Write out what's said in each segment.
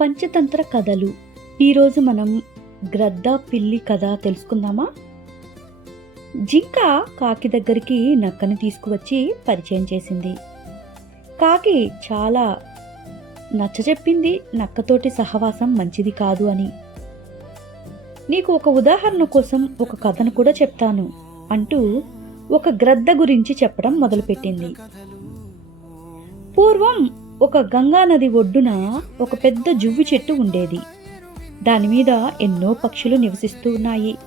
పంచతంత్ర కథలు. ఈరోజు మనం గ్రద్ద పిల్లి కథ తెలుసుకుందామా? జింక కాకి దగ్గరికి నక్కని తీసుకువచ్చి పరిచయం చేసింది. కాకి చాలా నచ్చజెప్పింది నక్కతోటి సహవాసం మంచిది కాదు అని. నీకు ఒక ఉదాహరణ కోసం ఒక కథను కూడా చెప్తాను అంటూ ఒక గ్రద్ద గురించి చెప్పడం మొదలుపెట్టింది. పూర్వం ఒక గంగా నది ఒడ్డున ఒక పెద్ద జువ్వి చెట్టు ఉండేది. దాని మీద ఎన్నో పక్షులు నివసిస్తూ ఉన్నాయి.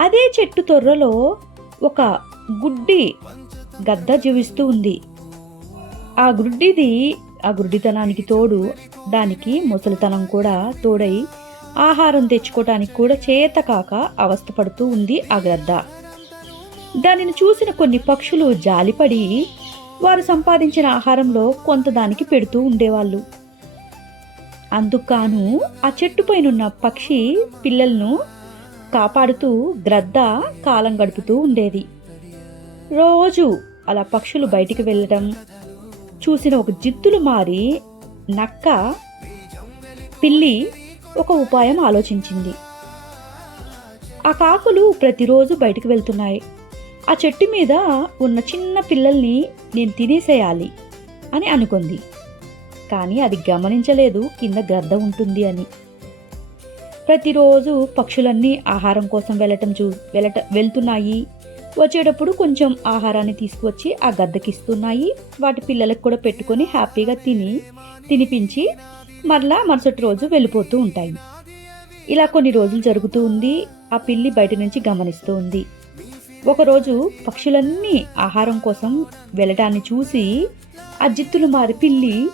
అదే చెట్టు తొర్రలో ఒక గుడ్డి గద్ద జీవిస్తూ ఉంది. ఆ గుడ్డిది ఆ గుడ్డితనానికి తోడు దానికి ముసలితనం కూడా తోడై ఆహారం తెచ్చుకోవటానికి కూడా చేత కాక అవస్థపడుతూ ఉంది ఆ గద్ద. దానిని చూసిన కొన్ని పక్షులు జాలిపడి వారు సంపాదించిన ఆహారంలో కొంత దానికి పెడుతూ ఉండేవాళ్ళు. అందుకాను ఆ చెట్టుపైనున్న పక్షి పిల్లలను కాపాడుతూ గ్రద్ద కాలం గడుపుతూ ఉండేది. రోజు అలా పక్షులు బయటికి వెళ్ళడం చూసిన ఒక జిత్తులు మారి నక్క పిల్లి ఒక ఉపాయం ఆలోచించింది. ఆ కాకులు ప్రతిరోజు బయటికి వెళ్తున్నాయి. ఆ చెట్టు మీద ఉన్న చిన్న పిల్లల్ని నేను తినేసేయాలి అని అనుకుంది. కానీ అది గమనించలేదు కింద గద్ద ఉంటుంది అని. ప్రతిరోజు పక్షులన్నీ ఆహారం కోసం వెళ్ళటం చూ వెళ్ళట వెళ్తున్నాయి. వచ్చేటప్పుడు కొంచెం ఆహారాన్ని తీసుకువచ్చి ఆ గద్దకి ఇస్తున్నాయి వాటి పిల్లలకు కూడా పెట్టుకొని హ్యాపీగా తిని తినిపించి మరలా మరుసటి రోజు వెళ్ళిపోతూ ఉంటాయి. ఇలా కొన్ని రోజులు జరుగుతూ ఉంది. ఆ పిల్లి బయట నుంచి గమనిస్తూ ఉంది. ఒకరోజు పక్షులన్నీ ఆహారం కోసం వెళ్ళటాన్ని చూసి ఆ జిత్తులు మారి పిల్లి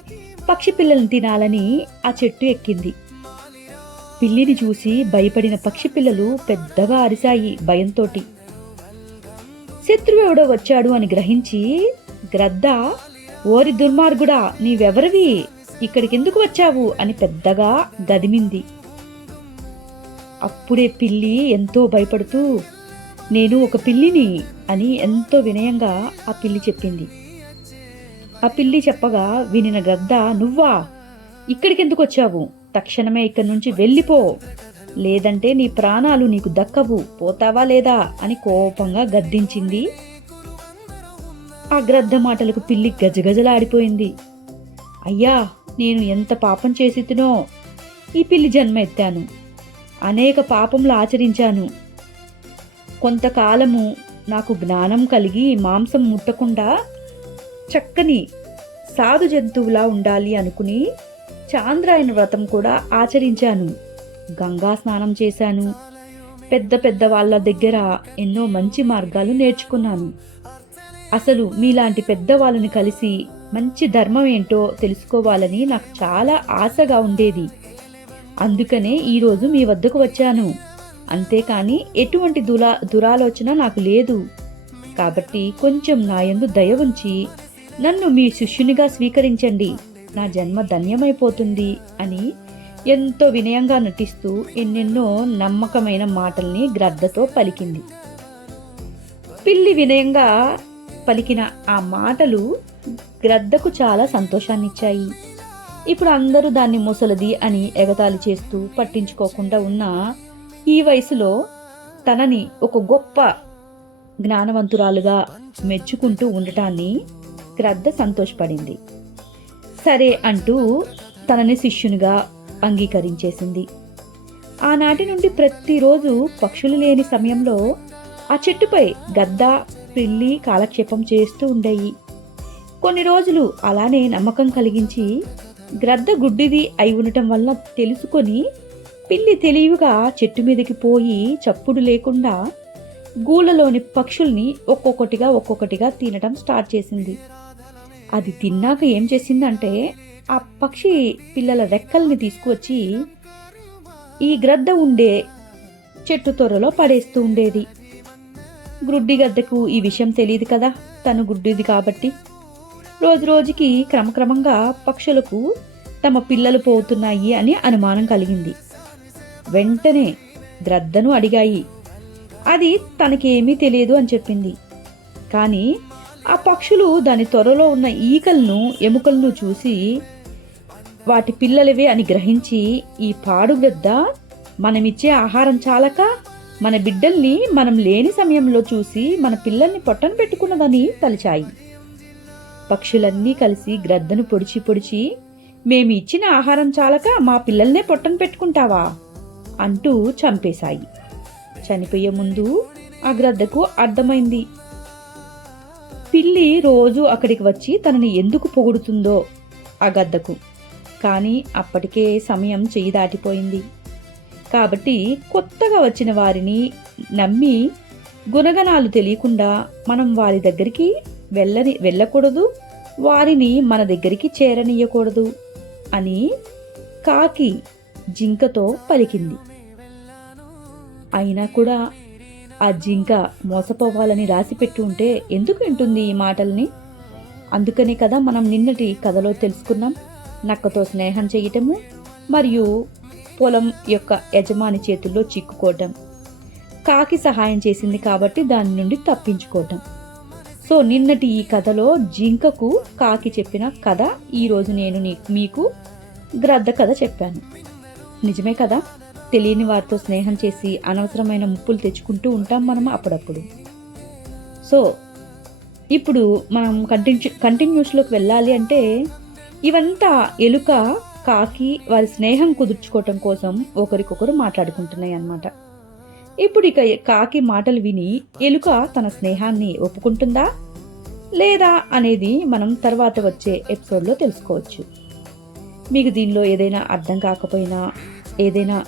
పక్షి పిల్లల్ని తినాలని ఆ చెట్టు ఎక్కింది. పిల్లిని చూసి భయపడిన పక్షి పిల్లలు పెద్దగా అరిశాయి భయంతోటి. శత్రువు ఎవడో వచ్చాడు అని గ్రహించి గ్రద్ద ఓరి దుర్మార్గుడా నీవెవరివి? ఇక్కడికి ఎందుకు వచ్చావు? అని పెద్దగా గదిమింది. అప్పుడే పిల్లి ఎంతో భయపడుతూ నేను ఒక పిల్లిని అని ఎంతో వినయంగా ఆ పిల్లి చెప్పింది. ఆ పిల్లి చెప్పగా వినిన గద్ద నువ్వా? ఇక్కడికి ఎందుకు వచ్చావు? తక్షణమే ఇక్కడి నుంచి వెళ్ళిపో. లేదంటే నీ ప్రాణాలు నీకు దక్కవు. పోతావా లేదా? అని కోపంగా గద్దించింది. ఆ గ్రద్ద మాటలకు పిల్లి గజగజలాడిపోయింది. అయ్యా నేను ఎంత పాపం చేసి తినో? ఈ పిల్లి జన్మ ఎత్తాను. అనేక పాపములు ఆచరించాను. కొంతకాలము నాకు జ్ఞానం కలిగి మాంసం ముట్టకుండా చక్కని సాధు జంతువులా ఉండాలి అనుకుని చాంద్రాయణ వ్రతం కూడా ఆచరించాను. గంగా స్నానం చేశాను. పెద్ద పెద్ద వాళ్ళ దగ్గర ఎన్నో మంచి మార్గాలు నేర్చుకున్నాను. అసలు మీలాంటి పెద్దవాళ్ళని కలిసి మంచి ధర్మం ఏంటో తెలుసుకోవాలని నాకు చాలా ఆశగా ఉండేది. అందుకనే ఈరోజు మీ వద్దకు వచ్చాను. అంతేకాని ఎటువంటి దులా దురాలోచన నాకు లేదు. కాబట్టి కొంచెం నాయందు దయ ఉంచి నన్ను మీ శిష్యునిగా స్వీకరించండి. నా జన్మ ధన్యమైపోతుంది అని ఎంతో వినయంగా నటిస్తూ ఎన్నెన్నో నమ్మకమైన మాటల్ని గ్రద్దతో పలికింది. పిల్లి వినయంగా పలికిన ఆ మాటలు గ్రద్దకు చాలా సంతోషాన్నిచ్చాయి. ఇప్పుడు అందరూ దాన్ని ముసలది అని ఎగతాళి చేస్తూ పట్టించుకోకుండా ఉన్న ఈ వయసులో తనని ఒక గొప్ప జ్ఞానవంతురాలుగా మెచ్చుకుంటూ ఉండటాన్ని గ్రద్ద సంతోషపడింది. సరే అంటూ తనని శిష్యునిగా అంగీకరించేసింది. ఆనాటి నుండి ప్రతిరోజు పక్షులు లేని సమయంలో ఆ చెట్టుపై గద్ద పిల్లి కాలక్షేపం చేస్తూ ఉండేవి కొన్ని రోజులు అలానే నమ్మకం కలిగించి గ్రద్ద గుడ్డిది అయి ఉండటం వల్ల తెలుసుకొని పిల్లి తెలివిగా చెట్టు మీదకి పోయి చప్పుడు లేకుండా గూళ్ళలోని పక్షుల్ని ఒక్కొక్కటిగా ఒక్కొక్కటిగా తినడం స్టార్ట్ చేసింది. అది తిన్నాక ఏం చేసిందంటే ఆ పక్షి పిల్లల రెక్కల్ని తీసుకువచ్చి ఈ గ్రద్ద ఉండే చెట్టు తొర్రలో పడేస్తూ ఉండేది. గ్రుడ్డి గద్దకు ఈ విషయం తెలియదు కదా తను గుడ్డిది కాబట్టి. రోజు రోజుకి క్రమక్రమంగా పక్షులకు తమ పిల్లలు పోతున్నాయి అని అనుమానం కలిగింది. వెంటనే గ్రద్దను అడిగాయి. అది తనకేమీ తెలియదు అని చెప్పింది. కానీ ఆ పక్షులు దాని త్వరలో ఉన్న ఈకలను ఎముకలను చూసి వాటి పిల్లలవే అని గ్రహించి ఈ పాడుగ్రద్ద మనమిచ్చే ఆహారం చాలక మన బిడ్డల్ని మనం లేని సమయంలో చూసి మన పిల్లల్ని పొట్టను పెట్టుకున్నదని తలిచాయి. పక్షులన్నీ కలిసి గ్రద్దను పొడిచి పొడిచి మేము ఇచ్చిన ఆహారం చాలక మా పిల్లల్నే పొట్టను పెట్టుకుంటావా? అంటూ చంపేశాయి. చనిపోయే ముందు ఆ గ్రద్దకు అర్థమైంది. పిల్లి రోజు అక్కడికి వచ్చి తనని ఎందుకు పొగుడుతుందో ఆ గద్దకు కానీ అప్పటికే సమయం చెయ్యి దాటిపోయింది. కాబట్టి కొత్తగా వచ్చిన వారిని నమ్మి గుణగణాలు తెలియకుండా మనం వారి దగ్గరికి వెళ్ళని వెళ్ళకూడదు. వారిని మన దగ్గరికి చేరనీయకూడదు అని కాకి జింకతో పలికింది. అయినా కూడా ఆ జింక మోసపోవాలని రాసిపెట్టి ఉంటే ఎందుకు వింటుంది ఈ మాటల్ని? అందుకనే కదా మనం నిన్నటి కథలో తెలుసుకున్నాం నక్కతో స్నేహం చేయటము మరియు పొలం యొక్క యజమాని చేతుల్లో చిక్కుకోవటం. కాకి సహాయం చేసింది కాబట్టి దాని నుండి తప్పించుకోవటం. సో నిన్నటి ఈ కథలో జింకకు కాకి చెప్పిన కథ ఈరోజు నేను నీ- మీకు గ్రద్ద కథ చెప్పాను. నిజమే కదా? తెలియని వారితో స్నేహం చేసి అనవసరమైన ముప్పులు తెచ్చుకుంటూ ఉంటాం మనం అప్పుడప్పుడు. సో ఇప్పుడు మనం కంటిన్యూ కంటిన్యూస్లోకి వెళ్ళాలి అంటే ఇవంతా ఎలుక కాకి వారి స్నేహం కుదుర్చుకోవటం కోసం ఒకరికొకరు మాట్లాడుకుంటున్నాయి అన్నమాట. ఇప్పుడు ఇక కాకి మాటలు విని ఎలుక తన స్నేహాన్ని ఒప్పుకుంటుందా? లేదా అనేది మనం తర్వాత వచ్చే ఎపిసోడ్లో తెలుసుకోవచ్చు. మీకు దీనిలో ఏదైనా అర్థం కాకపోయినా ఏదైనా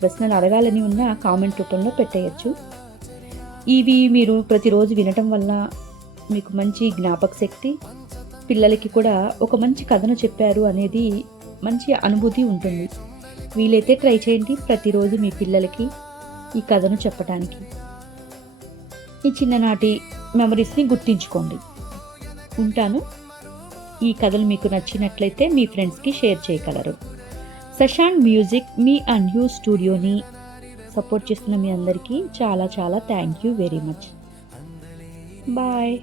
ప్రశ్నలు అడగాలని ఉన్నా కామెంట్ రూపంలో పెట్టేయచ్చు. ఇవి మీరు ప్రతిరోజు వినటం వల్ల మీకు మంచి జ్ఞాపక శక్తి పిల్లలకి కూడా ఒక మంచి కథను చెప్పారు అనేది మంచి అనుభూతి ఉంటుంది. వీలైతే ట్రై చేయండి ప్రతిరోజు మీ పిల్లలకి ఈ కథను చెప్పడానికి ఈ చిన్ననాటి మెమరీస్ని గుర్తించుకోండి. ఉంటాను. ఈ కథలు మీకు నచ్చినట్లయితే మీ ఫ్రెండ్స్కి షేర్ చేయగలరు. Shashank music me and you స్టూడియోని support చేస్తున్న మీ అందరికీ చాలా చాలా thank you very much bye